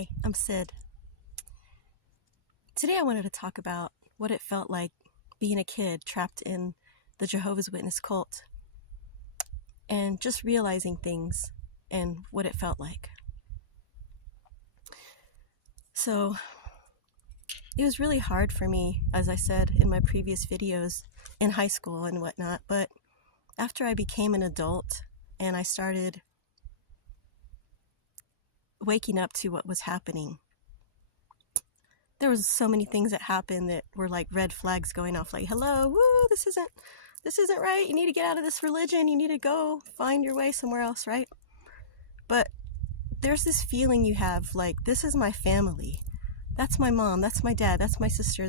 Hey, I'm Sid. Today I wanted to talk about what it felt like being a kid trapped in the Jehovah's Witness cult and just realizing things and what it felt like. So it was really hard for me, as I said in my previous videos, in high school and whatnot, but after I became an adult and I started waking up to what was happening, there was so many things that happened that were like red flags going off, like, hello, woo, this isn't right. You need to get out of this religion. You need to go find your way somewhere else, right? But there's this feeling you have like, this is my family. That's my mom. That's my dad. That's my sister.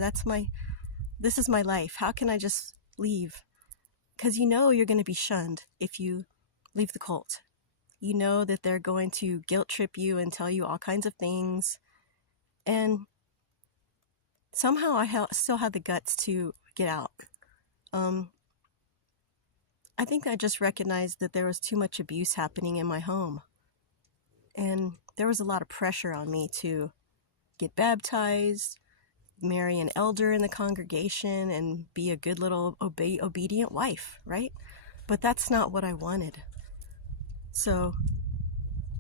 This is my life. How can I just leave? Because you know you're going to be shunned if you leave the cult. You know that they're going to guilt trip you and tell you all kinds of things. And somehow I still had the guts to get out. I think I just recognized that there was too much abuse happening in my home. And there was a lot of pressure on me to get baptized, marry an elder in the congregation, and be a good little obedient wife, right? But that's not what I wanted. So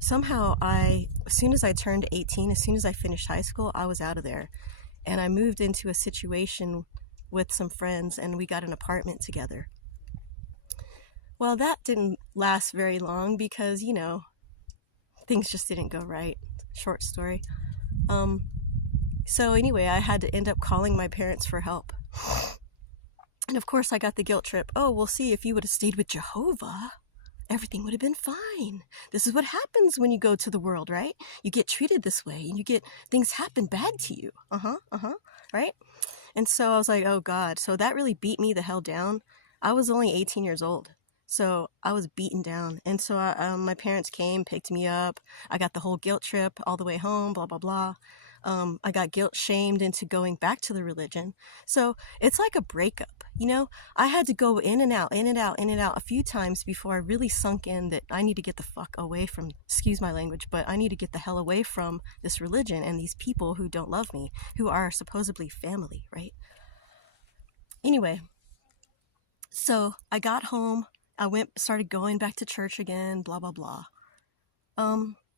somehow as soon as I turned 18, as soon as I finished high school, I was out of there. And I moved into a situation with some friends and we got an apartment together. Well, that didn't last very long because, things just didn't go right. Short story. So anyway, I had to end up calling my parents for help. And of course I got the guilt trip. Oh, we'll see, if you would have stayed with Jehovah, everything would have been fine. This is what happens when you go to the world, right? You get treated this way and things happen bad to you. Right? And so I was like, oh God. So that really beat me the hell down. I was only 18 years old. So I was beaten down. And so my parents came, picked me up. I got the whole guilt trip all the way home, blah, blah, blah. I got guilt shamed into going back to the religion. So it's like a breakup, I had to go in and out a few times before I really sunk in that I need to get the fuck away from, excuse my language, but I need to get the hell away from this religion and these people who don't love me, who are supposedly family, right? Anyway, so I got home. I started going back to church again, blah, blah, blah.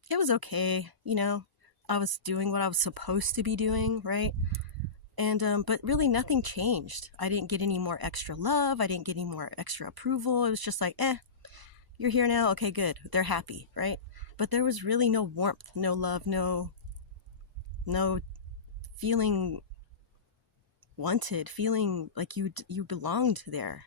It was okay, I was doing what I was supposed to be doing, right? And, but really nothing changed. I didn't get any more extra love. I didn't get any more extra approval. It was just like, you're here now. Okay, good. They're happy, right? But there was really no warmth, no love, no feeling wanted, feeling like you belonged there.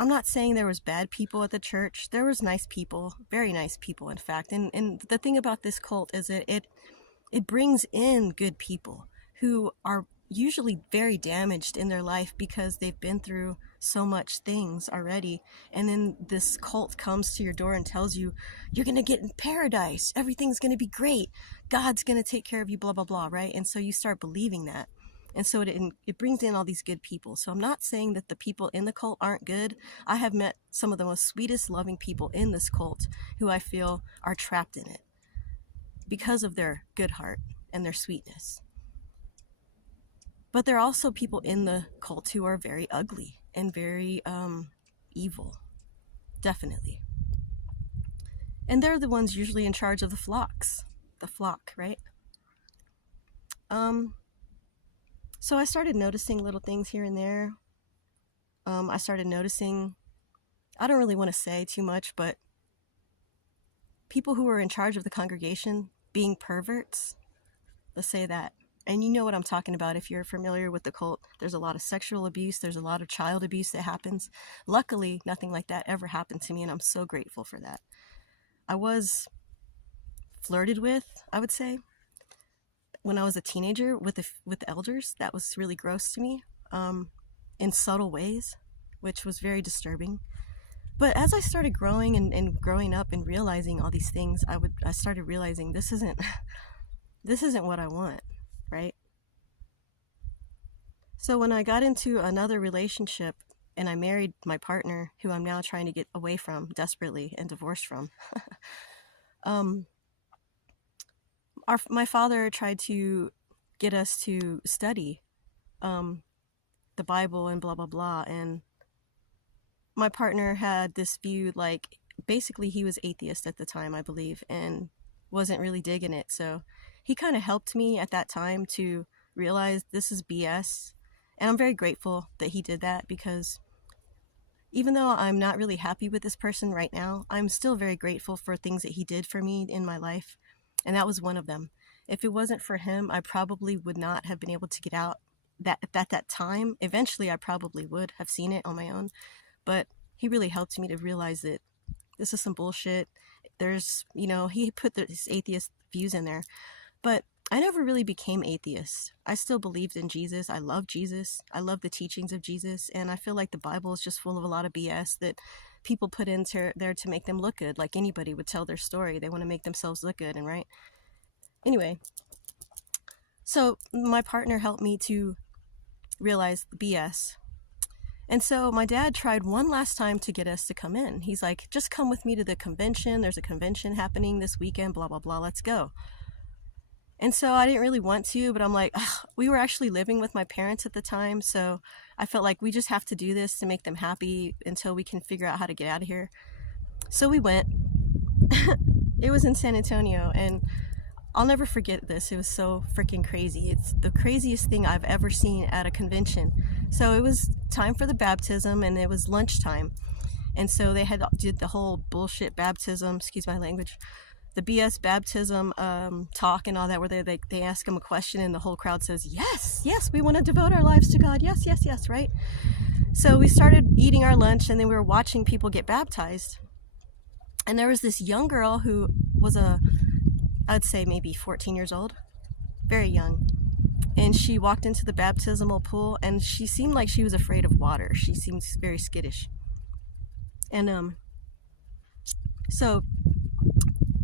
I'm not saying there was bad people at the church. There was nice people, very nice people, in fact. And the thing about this cult is that it brings in good people who are usually very damaged in their life because they've been through so much things already. And then this cult comes to your door and tells you, you're going to get in paradise. Everything's going to be great. God's going to take care of you, blah, blah, blah, right? And so you start believing that. And so it brings in all these good people. So I'm not saying that the people in the cult aren't good. I have met some of the most sweetest, loving people in this cult who I feel are trapped in it because of their good heart and their sweetness. But there are also people in the cult who are very ugly and very evil, definitely. And they're the ones usually in charge of the flock, right? So I started noticing little things here and there. I started noticing, I don't really want to say too much, but people who were in charge of the congregation being perverts, let's say that. And you know what I'm talking about if you're familiar with the cult. There's a lot of sexual abuse. There's a lot of child abuse that happens. Luckily, nothing like that ever happened to me, and I'm so grateful for that. I was flirted with, I would say, when I was a teenager with elders. That was really gross to me, in subtle ways, which was very disturbing. But as I started growing and growing up and realizing all these things, I started realizing this isn't what I want, right? So when I got into another relationship and I married my partner, who I'm now trying to get away from desperately and divorced from, my father tried to get us to study the Bible and blah, blah, blah. And my partner had this view, like, basically he was atheist at the time, I believe, and wasn't really digging it. So he kind of helped me at that time to realize this is BS. And I'm very grateful that he did that, because even though I'm not really happy with this person right now, I'm still very grateful for things that he did for me in my life. And that was one of them. If it wasn't for him, I probably would not have been able to get out at that time. Eventually, I probably would have seen it on my own. But he really helped me to realize that this is some bullshit. There's, he put his atheist views in there. But I never really became atheist. I still believed in Jesus. I love Jesus. I love the teachings of Jesus. And I feel like the Bible is just full of a lot of BS that people put into there to make them look good. Like anybody would tell their story. They want to make themselves look good, and right? Anyway, so my partner helped me to realize the BS. And so my dad tried one last time to get us to come in. He's like, just come with me to the convention. There's a convention happening this weekend, blah, blah, blah. Let's go. And so I didn't really want to, but I'm like, we were actually living with my parents at the time. So I felt like we just have to do this to make them happy until we can figure out how to get out of here. So we went. It was in San Antonio, and I'll never forget this. It was so freaking crazy. It's the craziest thing I've ever seen at a convention. So it was time for the baptism, and it was lunchtime. And so they did the whole bullshit baptism, excuse my language, the BS baptism talk and all that, where they ask them a question and the whole crowd says, yes, yes, we want to devote our lives to God. Yes, yes, yes, right? So we started eating our lunch, and then we were watching people get baptized. And there was this young girl who was I'd say maybe 14 years old, very young. And she walked into the baptismal pool, and she seemed like she was afraid of water. She seemed very skittish. And so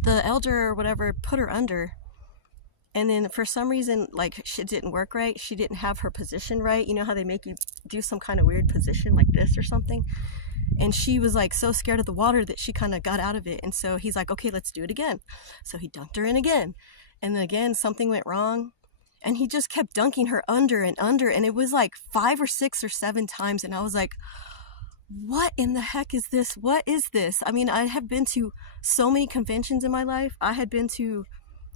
the elder or whatever put her under, and then for some reason, like, it didn't work right. She didn't have her position right. You know how they make you do some kind of weird position like this or something? And she was like so scared of the water that she kind of got out of it. And so he's like, okay, let's do it again. So he dunked her in again. And then again, something went wrong. And he just kept dunking her under and under. And it was like 5 or 6 or 7 times. And I was like, what in the heck is this? What is this? I mean, I have been to so many conventions in my life. I had been to,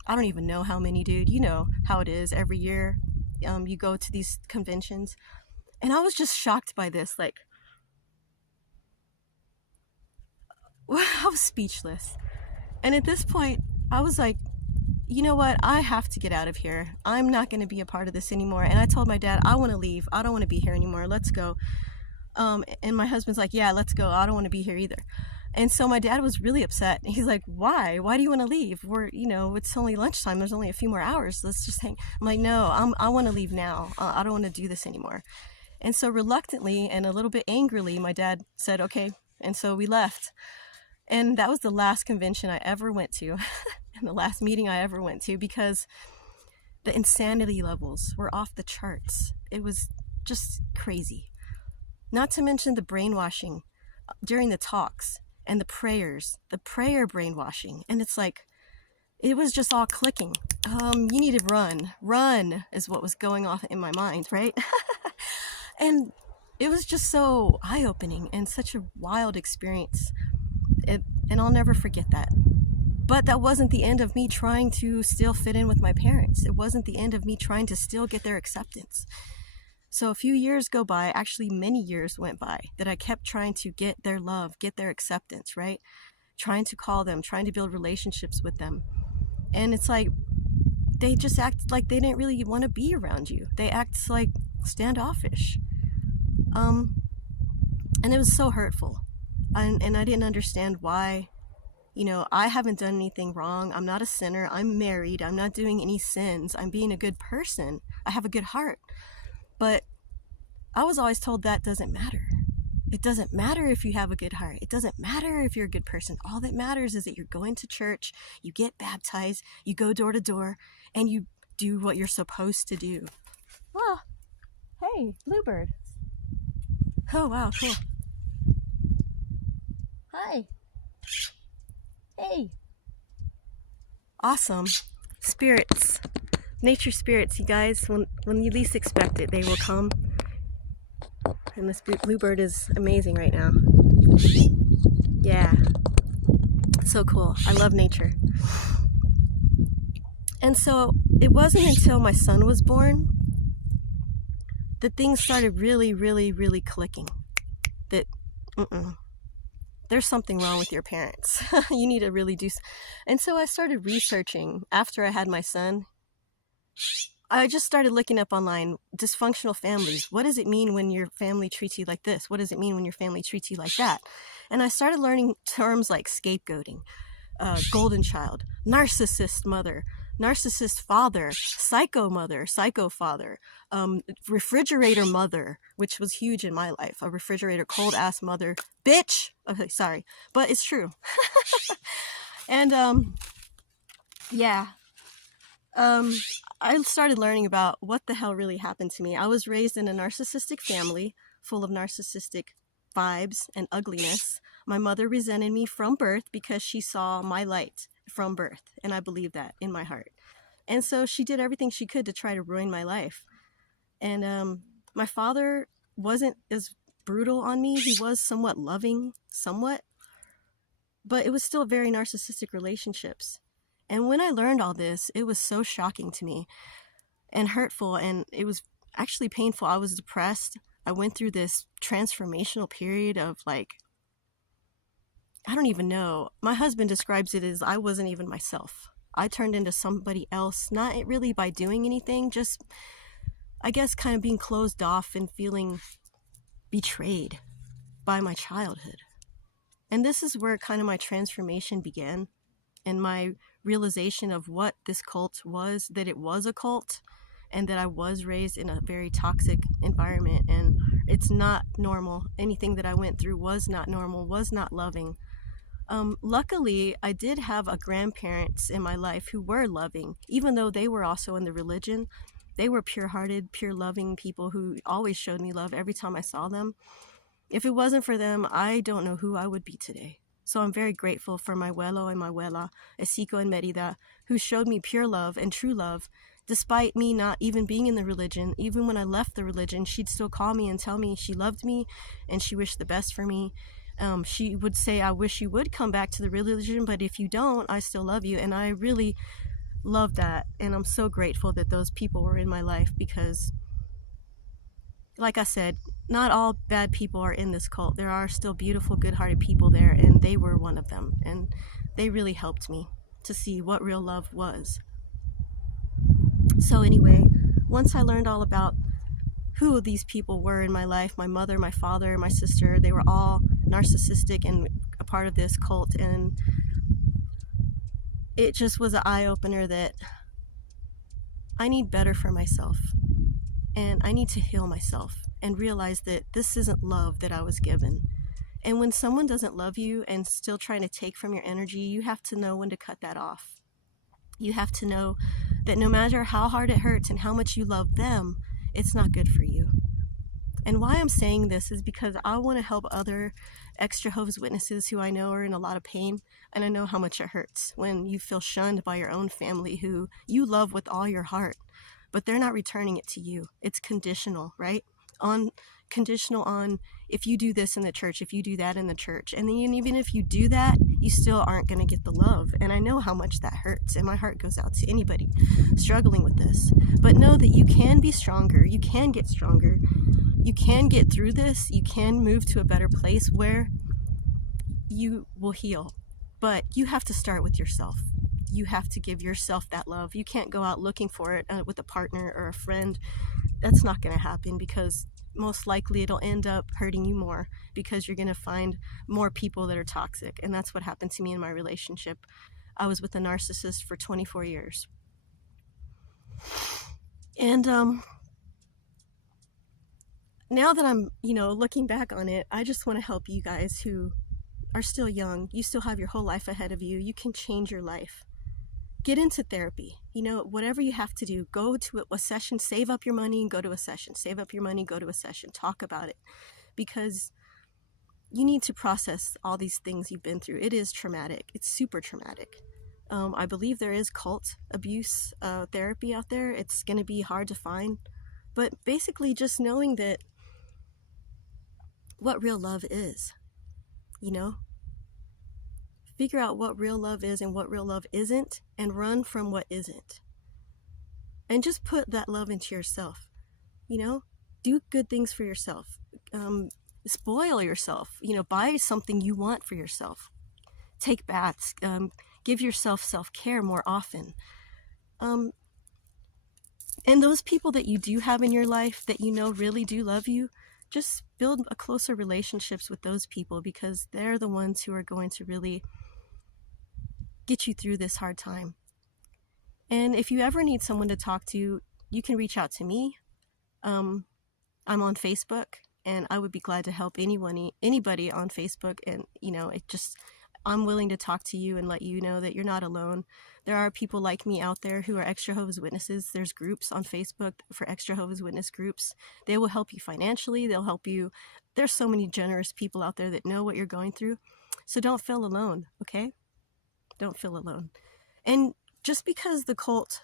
I don't even know how many, dude. You know how it is every year. You go to these conventions. And I was just shocked by this. Like, I was speechless. And at this point, I was like, you know what? I have to get out of here. I'm not going to be a part of this anymore. And I told my dad, I want to leave. I don't want to be here anymore. Let's go. And my husband's like, yeah, let's go. I don't want to be here either. And so my dad was really upset. He's like, why? Why do you want to leave? It's only lunchtime. There's only a few more hours. Let's just hang. I'm like, no, I want to leave now. I don't want to do this anymore. And so reluctantly and a little bit angrily, my dad said, okay. And so we left. And that was the last convention I ever went to, and the last meeting I ever went to, because the insanity levels were off the charts. It was just crazy. Not to mention the brainwashing during the talks and the prayer brainwashing. And it's like, it was just all clicking. You need to run. Run is what was going on in my mind, right? And it was just so eye-opening and such a wild experience. And I'll never forget that. But that wasn't the end of me trying to still fit in with my parents. It wasn't the end of me trying to still get their acceptance. So a few years go by, actually many years went by, that I kept trying to get their love, get their acceptance, right? Trying to call them, trying to build relationships with them. And it's like, they just act like they didn't really want to be around you. They act like standoffish. And it was so hurtful. And I didn't understand why. I haven't done anything wrong. I'm not a sinner. I'm married. I'm not doing any sins. I'm being a good person. I have a good heart. But I was always told that doesn't matter. It doesn't matter if you have a good heart. It doesn't matter if you're a good person. All that matters is that you're going to church, you get baptized, you go door to door, and you do what you're supposed to do. Ah, hey, bluebird. Oh, wow, cool. Hi. Hey. Awesome. Spirits. Nature spirits, you guys. When you least expect it, they will come. And this bluebird is amazing right now. Yeah. So cool. I love nature. And so it wasn't until my son was born that things started really, really, really clicking. That, there's something wrong with your parents. You need to really do. And so I started researching after I had my son. I just started looking up online, dysfunctional families. What does it mean when your family treats you like this? What does it mean when your family treats you like that? And I started learning terms like scapegoating, golden child, narcissist mother, narcissist father, psycho father, refrigerator mother, which was huge in my life. A refrigerator, cold ass mother, bitch. Okay, sorry, but it's true. And yeah. I started learning about what the hell really happened to me. I was raised in a narcissistic family full of narcissistic vibes and ugliness. My mother resented me from birth because she saw my light from birth, and I believe that in my heart. And so she did everything she could to try to ruin my life. And my father wasn't as brutal on me. He was somewhat loving, but it was still very narcissistic relationships. And when I learned all this, it was so shocking to me and hurtful, and it was actually painful. I was depressed. I went through this transformational period of I don't even know. My husband describes it as I wasn't even myself. I turned into somebody else, not really by doing anything, just, I guess, kind of being closed off and feeling betrayed by my childhood. And this is where kind of my transformation began, and my realization of what this cult was, that it was a cult, and that I was raised in a very toxic environment, and it's not normal. Anything that I went through was not normal, was not loving. Luckily, I did have a grandparents in my life who were loving, even though they were also in the religion. They were pure-hearted, pure-loving people who always showed me love every time I saw them. If it wasn't for them, I don't know who I would be today. So I'm very grateful for my abuelo and my abuela, Esico and Merida, who showed me pure love and true love, despite me not even being in the religion. Even when I left the religion, she'd still call me and tell me she loved me and she wished the best for me. She would say, I wish you would come back to the religion, but if you don't, I still love you. And I really love that. And I'm so grateful that those people were in my life because, like I said, not all bad people are in this cult. There are still beautiful, good-hearted people there, and they were one of them. And they really helped me to see what real love was. So anyway, once I learned all about who these people were in my life, my mother, my father, my sister, they were all narcissistic and a part of this cult. And it just was an eye-opener that I need better for myself. And I need to heal myself and realize that this isn't love that I was given. And when someone doesn't love you and still trying to take from your energy, you have to know when to cut that off. You have to know that no matter how hard it hurts and how much you love them, it's not good for you. And why I'm saying this is because I want to help other ex-Jehovah's Witnesses who I know are in a lot of pain, and I know how much it hurts when you feel shunned by your own family who you love with all your heart, but they're not returning it to you. It's conditional, right? Conditional on if you do this in the church, if you do that in the church. And then even if you do that, you still aren't going to get the love. And I know how much that hurts. And my heart goes out to anybody struggling with this. But know that you can be stronger. You can get stronger. You can get through this. You can move to a better place where you will heal. But you have to start with yourself. You have to give yourself that love. You can't go out looking for it with a partner or a friend. That's not going to happen because most likely it'll end up hurting you more because you're going to find more people that are toxic. And that's what happened to me in my relationship. I was with a narcissist for 24 years. And now that I'm, looking back on it, I just want to help you guys who are still young. You still have your whole life ahead of you. You can change your life. Get into therapy. Whatever you have to do, go to a session, save up your money and go to a session. Save up your money, go to a session. Talk about it because you need to process all these things you've been through. It is traumatic. It's super traumatic. I believe there is cult abuse therapy out there. It's going to be hard to find. But basically just knowing that what real love is, you know? Figure out what real love is and what real love isn't, and run from what isn't. And just put that love into yourself, you know? Do good things for yourself. Spoil yourself, you know, buy something you want for yourself. Take baths, give yourself self-care more often. And those people that you do have in your life that you know really do love you, just build a closer relationships with those people, because they're the ones who are going to really get you through this hard time. And if you ever need someone to talk to, you can reach out to me. I'm on Facebook, and I would be glad to help anybody on Facebook. And, you know, I'm willing to talk to you and let you know that you're not alone. There are people like me out there who are extra Jehovah's Witnesses. There's groups on Facebook for extra Jehovah's Witness groups. They will help you financially. They'll help you. There's so many generous people out there that know what you're going through. So don't feel alone, okay? Don't feel alone. And just because the cult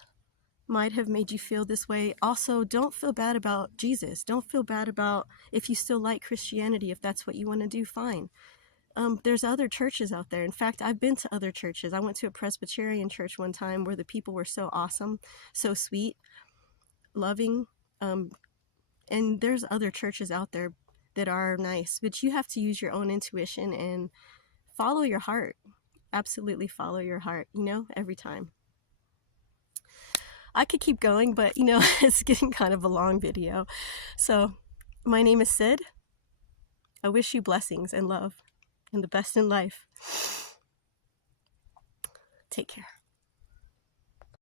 might have made you feel this way, also don't feel bad about Jesus. Don't feel bad about if you still like Christianity. If that's what you want to do, fine. There's other churches out there. In fact, I've been to other churches. I went to a Presbyterian church one time where the people were so awesome, so sweet, loving. And there's other churches out there that are nice, but you have to use your own intuition and follow your heart. Absolutely follow your heart, you know, every time. I could keep going, but, you know, it's getting kind of a long video. So, my name is Sid. I wish you blessings and love and the best in life. Take care.